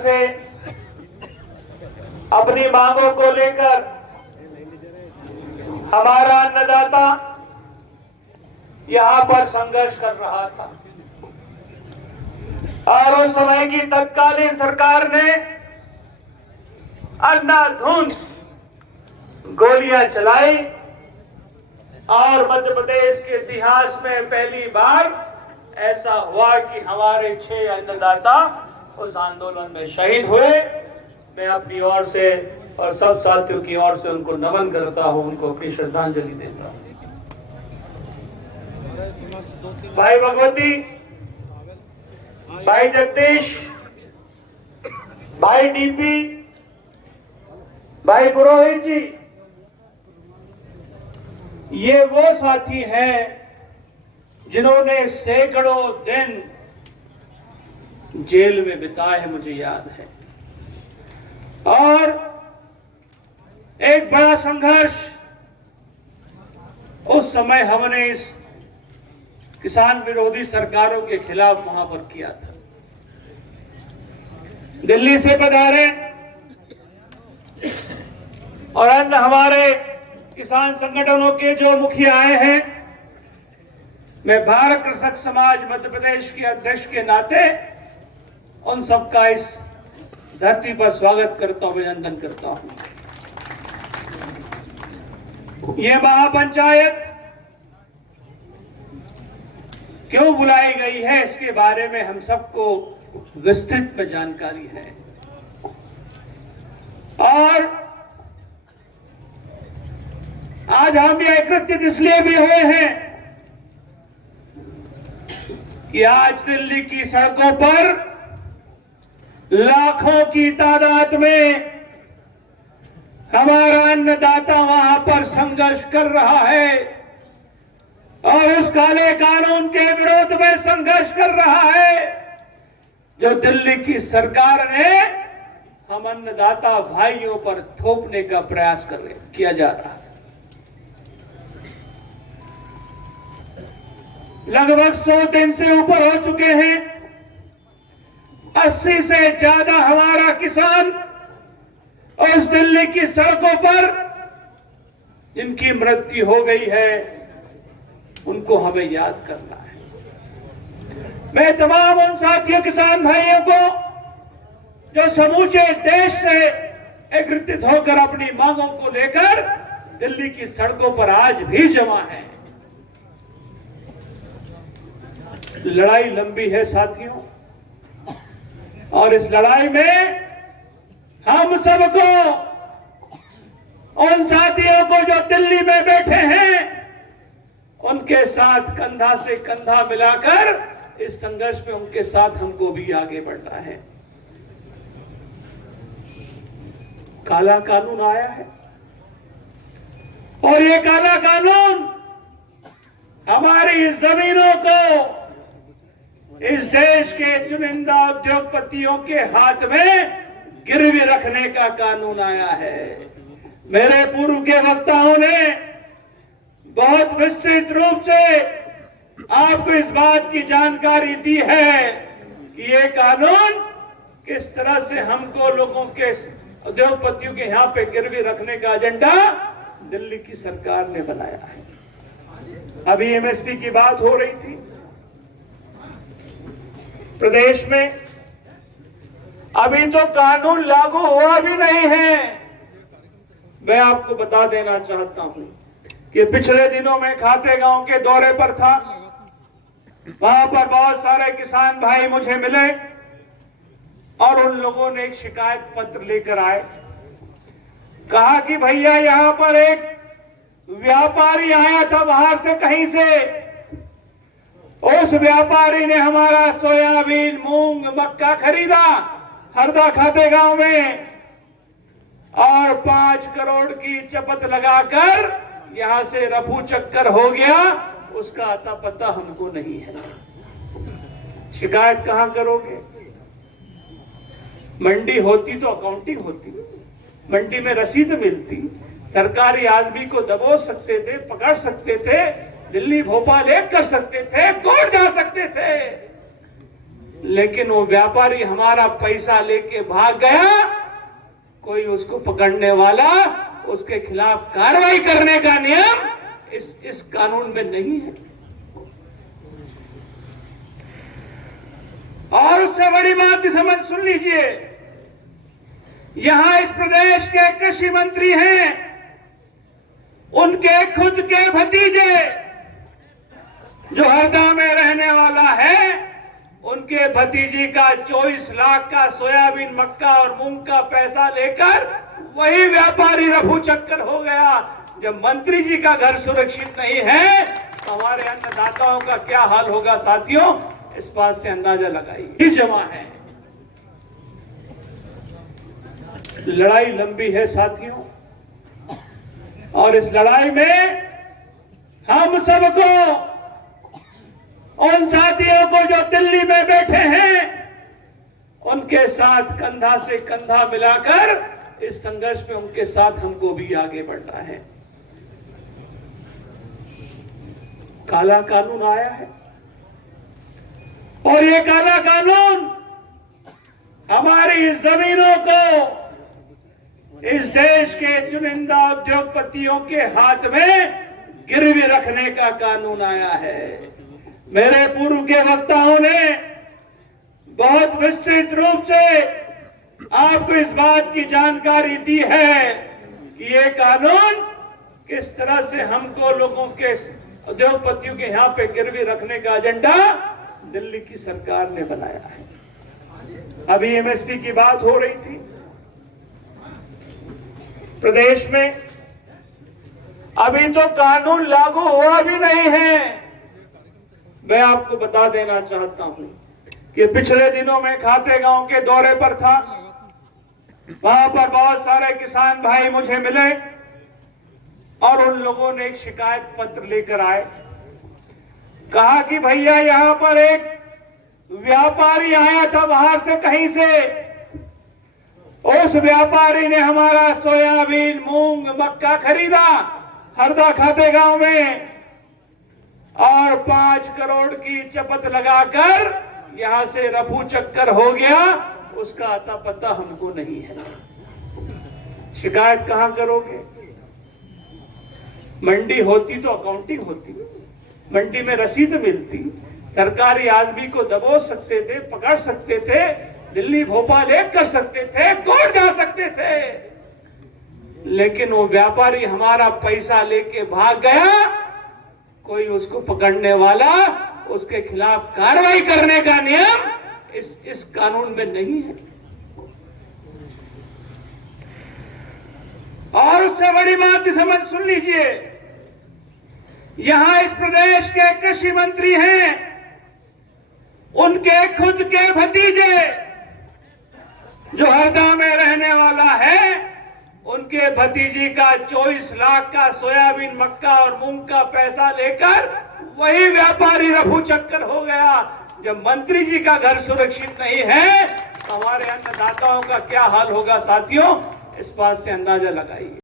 से अपनी मांगों को लेकर हमारा अन्नदाता यहां पर संघर्ष कर रहा था और उस समय की तत्कालीन सरकार ने अंधाधुंध गोलियां चलाई और मध्य प्रदेश के इतिहास में पहली बार ऐसा हुआ कि हमारे 6 अन्नदाता उस आंदोलन में शहीद हुए। मैं अपनी ओर से और सब साथियों की ओर से उनको नमन करता हूं, उनको अपनी श्रद्धांजलि देता हूं। भाई भगवती, भाई जगदीश, भाई डीपी, भाई पुरोहित जी, ये वो साथी हैं जिन्होंने सैकड़ों दिन जेल में बिताए हैं, मुझे याद है। और एक बड़ा संघर्ष उस समय हमने इस किसान विरोधी सरकारों के खिलाफ वहां पर किया था। दिल्ली से पधारे और अन्य हमारे किसान संगठनों के जो मुखिया आए हैं, मैं भारत कृषक समाज मध्य प्रदेश के अध्यक्ष के नाते उन सबका इस धरती पर स्वागत करता हूं, अभिनंदन करता हूं। ये महापंचायत क्यों बुलाई गई है, इसके बारे में हम सबको विस्तृत में जानकारी है। और आज हम ये एकत्रित इसलिए भी हुए हैं कि आज दिल्ली की सड़कों पर लाखों की तादाद में हमारा अन्नदाता वहां पर संघर्ष कर रहा है और उस काले कानून के विरोध में संघर्ष कर रहा है जो दिल्ली की सरकार ने हम अन्नदाता भाइयों पर थोपने का प्रयास किया जा रहा है। लगभग 100 दिन से ऊपर हो चुके हैं। 80 से ज्यादा हमारा किसान उस दिल्ली की सड़कों पर जिनकी मृत्यु हो गई है, उनको हमें याद करना है। मैं तमाम उन साथियों किसान भाइयों को जो समूचे देश से एकत्रित होकर अपनी मांगों को लेकर दिल्ली की सड़कों पर आज भी जमा है। लड़ाई लंबी है साथियों, और इस लड़ाई में हम सबको, उन साथियों को जो दिल्ली में बैठे हैं, उनके साथ कंधा से कंधा मिलाकर इस संघर्ष में उनके साथ हमको भी आगे बढ़ना है। काला कानून आया है और ये काला कानून हमारी जमीनों को इस देश के चुनिंदा उद्योगपतियों के हाथ में गिरवी रखने का कानून आया है। मेरे पूर्व के वक्ताओं ने बहुत विस्तृत रूप से आपको इस बात की जानकारी दी है कि ये कानून किस तरह से हमको लोगों के उद्योगपतियों के यहां पे गिरवी रखने का एजेंडा दिल्ली की सरकार ने बनाया है। अभी एमएसपी की बात हो रही थी प्रदेश में, अभी तो कानून लागू हुआ भी नहीं है। मैं आपको बता देना चाहता हूं कि पिछले दिनों में खातेगांव के दौरे पर था। वहां पर बहुत सारे किसान भाई मुझे मिले और उन लोगों ने एक शिकायत पत्र लेकर आए। कहा कि भैया यहां पर एक व्यापारी आया था बाहर से कहीं से, उस व्यापारी ने हमारा सोयाबीन, मूंग, मक्का खरीदा हरदा खातेगांव में और 5 करोड़ की चपत लगाकर यहां से रफू चक्कर हो गया। उसका अता पता हमको नहीं है। शिकायत कहां करोगे? मंडी होती तो अकाउंटिंग होती, मंडी में रसीद मिलती, सरकारी आदमी को दबोच सकते थे, पकड़ सकते थे, दिल्ली भोपाल एक कर सकते थे, कोर्ट जा सकते थे। लेकिन वो व्यापारी हमारा पैसा लेके भाग गया, कोई उसको पकड़ने वाला, उसके खिलाफ कार्रवाई करने का नियम इस कानून में नहीं है। और उससे बड़ी बात भी सुन लीजिए, यहां इस प्रदेश के कृषि मंत्री हैं, उनके खुद के भतीजे जो हरदा में रहने वाला है, उनके भतीजी का 24 लाख का सोयाबीन, मक्का और मूंग का पैसा लेकर वही व्यापारी रफू चक्कर हो गया। जब मंत्री जी का घर सुरक्षित नहीं है तो हमारे अन्नदाताओं का क्या हाल होगा साथियों, इस बात से अंदाजा लगाइए। जमा है, लड़ाई लंबी है साथियों, और इस लड़ाई में हम सबको, उन साथियों को जो दिल्ली में बैठे हैं, उनके साथ कंधा से कंधा मिलाकर इस संघर्ष में उनके साथ हमको भी आगे बढ़ना है। काला कानून आया है और ये काला कानून हमारी जमीनों को इस देश के चुनिंदा उद्योगपतियों के हाथ में गिरवी रखने का कानून आया है। मेरे पूर्व के वक्ताओं ने बहुत विस्तृत रूप से आपको इस बात की जानकारी दी है कि ये कानून किस तरह से हमको लोगों के उद्योगपतियों के यहां पे गिरवी रखने का एजेंडा दिल्ली की सरकार ने बनाया है। अभी एमएसपी की बात हो रही थी प्रदेश में, अभी तो कानून लागू हुआ भी नहीं है। मैं आपको बता देना चाहता हूं कि पिछले दिनों में खातेगांव के दौरे पर था, वहां पर बहुत सारे किसान भाई मुझे मिले और उन लोगों ने एक शिकायत पत्र लेकर आए। कहा कि भैया यहां पर एक व्यापारी आया था बाहर से कहीं से, उस व्यापारी ने हमारा सोयाबीन, मूंग, मक्का खरीदा हरदा खातेगांव में और 5 करोड़ की चपत लगाकर यहां से रफू चक्कर हो गया, उसका अता पता हमको नहीं है। शिकायत कहां करोगे? मंडी होती तो अकाउंटिंग होती, मंडी में रसीद मिलती, सरकारी आदमी को दबोच सकते थे, पकड़ सकते थे, दिल्ली भोपाल एक कर सकते थे, कोर्ट जा सकते थे, लेकिन वो व्यापारी हमारा पैसा लेके भाग गया, कोई उसको पकड़ने वाला, उसके खिलाफ कार्रवाई करने का नियम इस कानून में नहीं है। और उससे बड़ी बात भी सुन लीजिए, यहां इस प्रदेश के कृषि मंत्री हैं, उनके खुद के भतीजे जो हरदा में रहने वाला है, उनके भतीजी का 24 लाख का सोयाबीन, मक्का और मूंग का पैसा लेकर वही व्यापारी रफू चक्कर हो गया। जब मंत्री जी का घर सुरक्षित नहीं है तो हमारे अन्नदाताओं का क्या हाल होगा साथियों, इस बात से अंदाजा लगाइए।